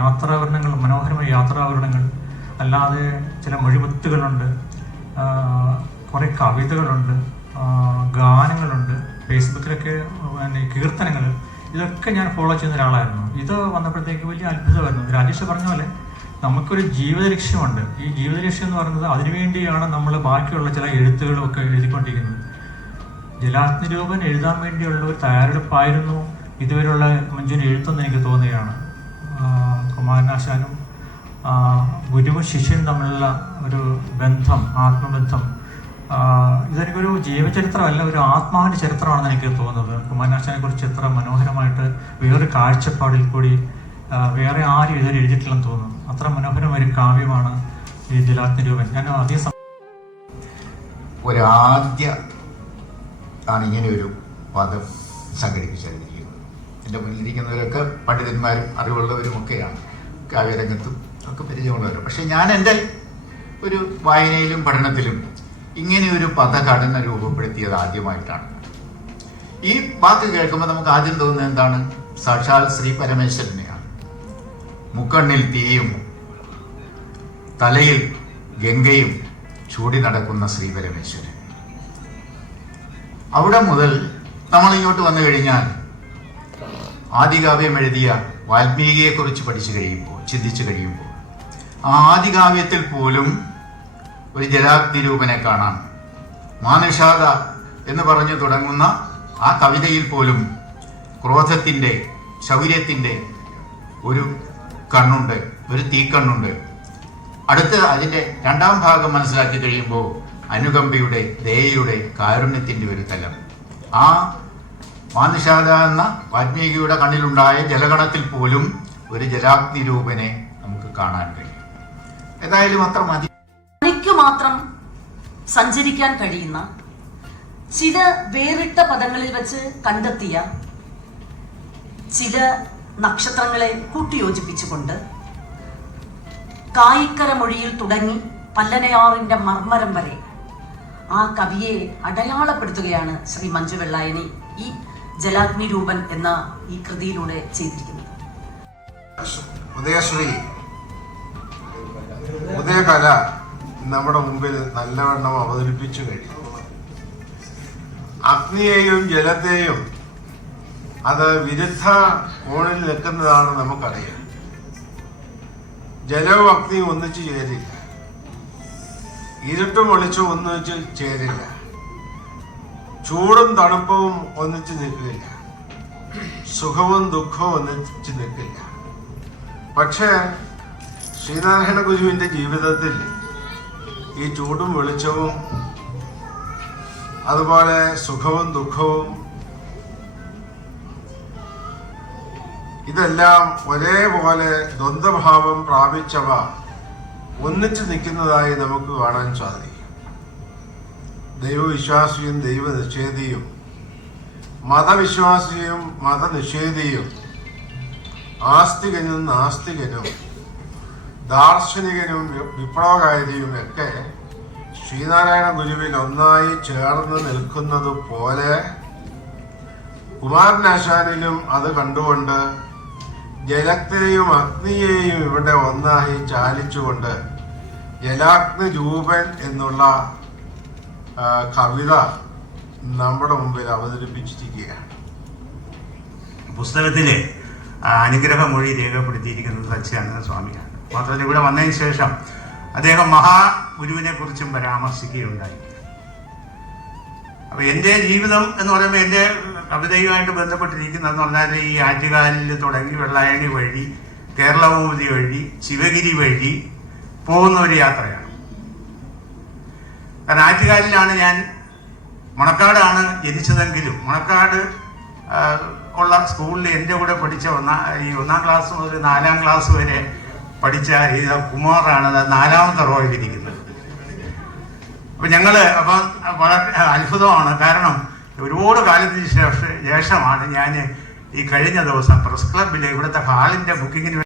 യാത്രാവർണ്ണങ്ങൾ, മനോഹരമായ യാത്രാവർണ്ണങ്ങൾ, അല്ലാതെ ചില മൊഴിമുത്തുകളുണ്ട്, കുറേ കവിതകളുണ്ട്, ഗാനങ്ങളുണ്ട്, ഫേസ്ബുക്കിലൊക്കെ കീർത്തനങ്ങൾ, ഇതൊക്കെ ഞാൻ ഫോളോ ചെയ്യുന്ന ഒരാളായിരുന്നു. ഇത് വന്നപ്പോഴത്തേക്ക് വലിയ അത്ഭുതമായിരുന്നു. രാജേഷ് പറഞ്ഞ പോലെ നമുക്കൊരു ജീവിത ലക്ഷ്യമുണ്ട്. ഈ ജീവിത ലക്ഷ്യം എന്ന് പറയുന്നത് അതിനുവേണ്ടിയാണ് നമ്മൾ ബാക്കിയുള്ള ചില എഴുത്തുകളൊക്കെ എഴുതിക്കൊണ്ടിരിക്കുന്നത്. ജലാഗ്നിരൂപൻ എഴുതാൻ വേണ്ടിയുള്ള ഒരു തയ്യാറെടുപ്പായിരുന്നു ഇതുവരെയുള്ള മഞ്ജുവിൻ്റെ എഴുത്തെന്ന് എനിക്ക് തോന്നുകയാണ്. കുമാരനാശാനും ഗുരുവും ശിഷ്യനും തമ്മിലുള്ള ഒരു ബന്ധം, ആത്മബന്ധം, ഇതെനിക്കൊരു ജീവചരിത്രമല്ല, ഒരു ആത്മാവിൻ്റെ ചരിത്രമാണെന്ന് എനിക്ക് തോന്നുന്നത്. കുമാരനാശാനെ കുറിച്ച് എത്ര മനോഹരമായിട്ട് വേറൊരു കാഴ്ചപ്പാടിൽ കൂടി വേറെ ആരും ഇതുവരെ എഴുതിയിട്ടില്ലെന്ന് തോന്നുന്നു. അത്ര മനോഹരമായ ഒരു കാവ്യമാണ് ഈ ജലാഗ്നിരൂപൻ. ഞാൻ ആദ്യം ആണ് ഇങ്ങനെ ഒരു പദം സംഘടിപ്പിച്ചിരിക്കുന്നത്. എൻ്റെ മുന്നിലിരിക്കുന്നവരൊക്കെ പണ്ഡിതന്മാരും അറിവുള്ളവരും ഒക്കെയാണ്, കാവ്യരംഗത്തും ഒക്കെ പരിചയമുള്ളവരും. പക്ഷെ ഞാൻ എൻ്റെ ഒരു വായനയിലും പഠനത്തിലും ഇങ്ങനെ ഒരു പദഘടന രൂപപ്പെടുത്തിയത് ആദ്യമായിട്ടാണ്. ഈ വാക്ക് കേൾക്കുമ്പോൾ നമുക്ക് ആദ്യം തോന്നുന്നത് എന്താണ്? സാക്ഷാൽ ശ്രീ പരമേശ്വരനെയാണ്. മുക്കണ്ണിൽ തീയും തലയിൽ ഗംഗയും ചൂടി നടക്കുന്ന ശ്രീ പരമേശ്വരൻ. അവിടെ മുതൽ നമ്മൾ ഇങ്ങോട്ട് വന്നു കഴിഞ്ഞാൽ ആദികാവ്യം എഴുതിയ വാൽമീകിയെക്കുറിച്ച് പഠിച്ചു കഴിയുമ്പോൾ, ചിന്തിച്ചു കഴിയുമ്പോൾ, ആ ആദികാവ്യത്തിൽ പോലും ഒരു ജലാഗ്നിരൂപനെ കാണാം. മാനുഷാദ എന്ന് പറഞ്ഞു തുടങ്ങുന്ന ആ കവിതയിൽ പോലും ക്രോധത്തിൻ്റെ, ശൗര്യത്തിൻ്റെ ഒരു കണ്ണുണ്ട്, ഒരു തീക്കണ്ണുണ്ട്. അടുത്ത് അതിൻ്റെ രണ്ടാം ഭാഗം മനസ്സിലാക്കി കഴിയുമ്പോൾ അനുകമ്പയുടെ, ദയയുടെ, കാരുണ്യത്തിൻ്റെ ഒരു തലം. ആ മാനുഷാദ എന്ന വാൽമീകിയുടെ കണ്ണിലുണ്ടായ ജലഗണത്തിൽ പോലും ഒരു ജലാഗ്നിരൂപനെ നമുക്ക് കാണാൻ കഴിയും. ഏതായാലും അത്ര മതി. തനിക്ക് മാത്രം സഞ്ചരിക്കാൻ കഴിയുന്ന ചില വേറിട്ട പദങ്ങളിൽ വെച്ച് കണ്ടെത്തിയ ചില നക്ഷത്രങ്ങളെ കൂട്ടിയോജിപ്പിച്ചുകൊണ്ട് കായിക്കര മൊഴിയിൽ തുടങ്ങി പല്ലനയാറിന്റെ മർമ്മരം വരെ ആ കവിയെ അടയാളപ്പെടുത്തുകയാണ് ശ്രീ മഞ്ജു വെള്ളായണി ഈ ജലാഗ്നിരൂപൻ എന്ന ഈ കൃതിയിലൂടെ ചെയ്തിരിക്കുന്നത്. ഉദയശ്രീ, ഉദയകല നമ്മുടെ മുമ്പിൽ നല്ലവണ്ണം അവതരിപ്പിച്ചു കഴിഞ്ഞു. അഗ്നിയെയും ജലത്തെയും അത് വിരുദ്ധ കോണിൽ നിൽക്കുന്നതാണ് നമുക്കറിയാം. ജലവും അഗ്നിയും ഒന്നിച്ചു ചേരില്ല, ഇരുട്ടും വെളിച്ചവും ഒന്നിച്ച് ചേരില്ല, ചൂടും തണുപ്പവും ഒന്നിച്ച് നിൽക്കില്ല, സുഖവും ദുഃഖവും ഒന്നിച്ച് നിൽക്കില്ല. പക്ഷേ ശ്രീനാരായണ ഗുരുവിൻ്റെ ജീവിതത്തിൽ ഈ ചൂടും വെളിച്ചവും അതുപോലെ സുഖവും ദുഃഖവും ഇതെല്ലാം ഒരേപോലെ ദ്വന്ദ്വഭാവം പ്രാപിച്ചവ ഒന്നിച്ചു നിൽക്കുന്നതായി നമുക്ക് കാണാൻ സാധിക്കും. ദൈവവിശ്വാസിയും ദൈവനിഷേധിയും, മതവിശ്വാസിയും മതനിഷേധിയും, ആസ്തികനും നാസ്തികനും, ദാർശനികനും വിപ്ലവകാരിയും ഒക്കെ ശ്രീനാരായണ ഗുരുവിൽ ഒന്നായി ചേർന്ന് നിൽക്കുന്നത് പോലെ കുമാരനാശാനിലും അത് കണ്ടുകൊണ്ട് ജലത്തെയും അഗ്നിയെയും ഇവിടെ ഒന്നായി ചാലിച്ചുകൊണ്ട് ജലാഗ്നി രൂപൻ എന്നുള്ള കവിത നമ്മുടെ മുമ്പിൽ അവതരിപ്പിച്ചിരിക്കുകയാണ്. പുസ്തകത്തിലെ അനുഗ്രഹമൊഴി രേഖപ്പെടുത്തിയിരിക്കുന്നത് സച്ചിദാനന്ദ സ്വാമിയാണ്. മാത്രമല്ല ഇവിടെ വന്നതിന് ശേഷം അദ്ദേഹം മഹാഗുരുവിനെ കുറിച്ചും പരാമർശിക്കുകയുണ്ടായി. അപ്പൊ എൻ്റെ ജീവിതം എന്ന് പറയുമ്പോൾ എൻ്റെ കവിതയുമായിട്ട് ബന്ധപ്പെട്ടിരിക്കുന്നതെന്ന് പറഞ്ഞാൽ ഈ ആറ്റുകാലിൽ തുടങ്ങി വെള്ളായണി വഴി, കേരളഭൂപതി വഴി, ശിവഗിരി വഴി പോകുന്ന ഒരു യാത്രയാണ്. കാരണം ആറ്റുകാലിലാണ് ഞാൻ, മണക്കാടാണ് ജനിച്ചതെങ്കിലും മണക്കാട് ഉള്ള സ്കൂളിൽ എൻ്റെ കൂടെ പഠിച്ച ഒന്നാം ക്ലാസ് മുതൽ 4ാം ക്ലാസ് വരെ പഠിച്ച ഈ കുമാറാണ് 4ാമത്തെ റോയിലിരിക്കുന്നത്. അപ്പം അപ്പം വളരെ അത്ഭുതമാണ്. കാരണം ഒരുപാട് കാലത്തിന് ശേഷമാണ് ഞാൻ ഈ കഴിഞ്ഞ ദിവസം പ്രസ് ക്ലബിലെ ഇവിടുത്തെ ഹാളിൻ്റെ ബുക്കിങ്ങിന്